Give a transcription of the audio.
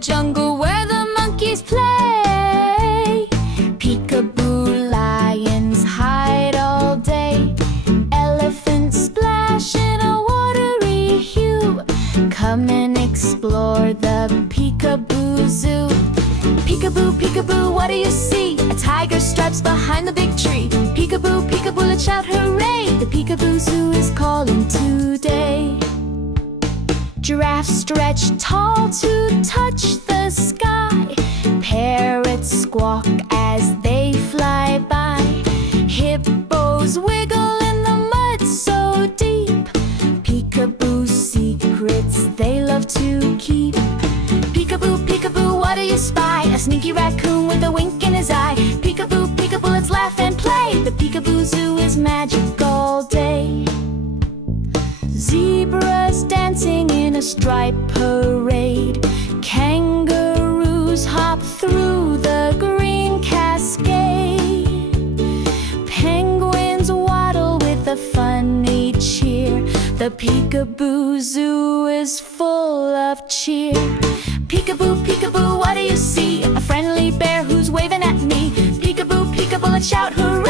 jungle where the monkeys play. Peekaboo lions hide all day. Elephants splash in a watery hue. Come and explore the Peekaboo Zoo. Peekaboo, peekaboo, what do you see? A tiger stripes behind the big tree. Peekaboo, peekaboo, let's shout hooray! The Peekaboo Zoo is calling today. Giraffes stretch tall to touch the sky. Parrots squawk as they fly by. Hippos wiggle in the mud so deep. Peekaboo secrets they love to keep. Peekaboo, peekaboo, what do you spy? A sneaky raccoon with a wink in his eye. Peekaboo, peekaboo, let's laugh and play. The Peekaboo Zoo is magic all day. Zebras dancing in a striped parade. Kangaroos hop through the green cascade. Penguins waddle with a funny cheer. The Peekaboo Zoo is full of cheer. Peekaboo, peekaboo, what do you see? A friendly bear who's waving at me. Peekaboo, peekaboo, let's shout hooray!